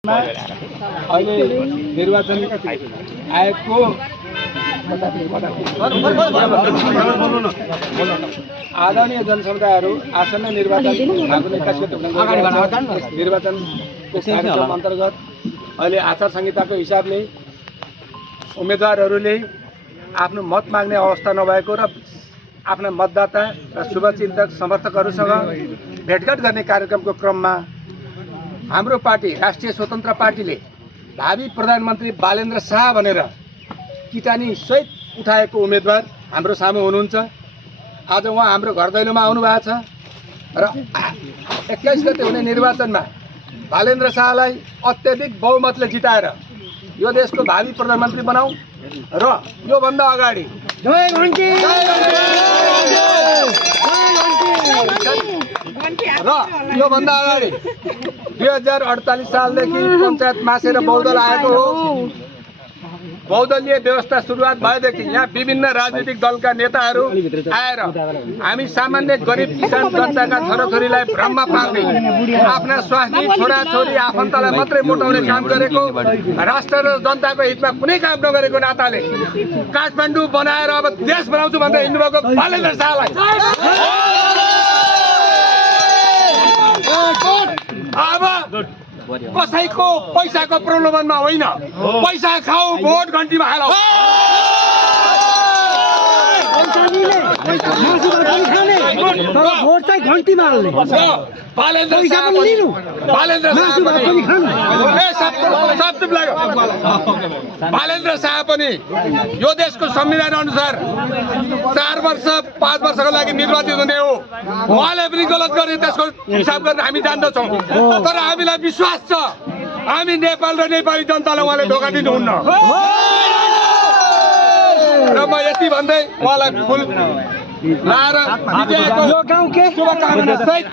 अहिले निर्वाचन आयोगको आदरणीय जनसमुदायहरू आसन्न निर्वाचन फागुन 21 गते निर्वाचनको कार्यक्रम अन्तर्गत अहिले आचार संहिताको हिसाबले उम्मेदवारहरूले आफ्नो मत माग्ने अवस्था नभएको र आफ्ना मतदाता र शुभचिन्तक समर्थकहरूसँग भेटघाट गर्ने कार्यक्रमको क्रममा हाम्रो पार्टी राष्ट्रिय स्वतन्त्र पार्टीले भावी प्रधानमन्त्री बालेन्द्र शाह भनेर किटानी सहित उठाएको उम्मेदवार हाम्रो सामु हुनुहुन्छ। आज उहाँ हाम्रो घर दैलोमा आउनु भएको छ र 21 गते हुने निर्वाचनमा बालेन्द्र शाहलाई अत्यधिक बहुमतले जिताएर यो देशको भावी प्रधानमन्त्री बनाऊ र यो भन्दा अगाडि र यो भन्दा अगाडि 2048 सालदेखि पञ्चायत मासेर बहुदल आएको हो। बहुदलीय व्यवस्था सुरुवात भएदेखि यहाँ विभिन्न राजनीतिक दलका नेताहरू आएर हामी सामान्य गरिब किसान जनताका छोराछोरीलाई भ्रममा पार्ने आफ्ना स्वास्नी छोराछोरी आफन्तलाई मात्रै मोटाउने काम गरेको राष्ट्र र जनताको हितमा कुनै काम नगरेको नाताले काठमाडौँ बनाएर अब देश बनाउँछु भन्दै हिँड्नुभएको बालेन्द्र शाहलाई अब कसैको पैसाको प्रलोभनमा होइन, पैसा खाऊ भोट घन्टीमा हालौ। बालेन्द्र शाह पनि यो देशको संविधान अनुसार 4 वर्ष 5 वर्षको लागि निर्वाचित हुने हो। उहाँले पनि गलत गर्ने त्यसको हिसाब गर्न हामी जान्दछौँ, तर हामीलाई विश्वास छ हामी नेपाल र नेपाली जनतालाई उहाँले धोका दिनुहुन्न र म यति भन्दै उहाँलाई फुल लाएर शुभकामना सहित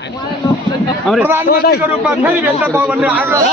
प्रधानमन्त्रीको रूपमा फेरि भेट्न पाऊ भन्ने आग्रह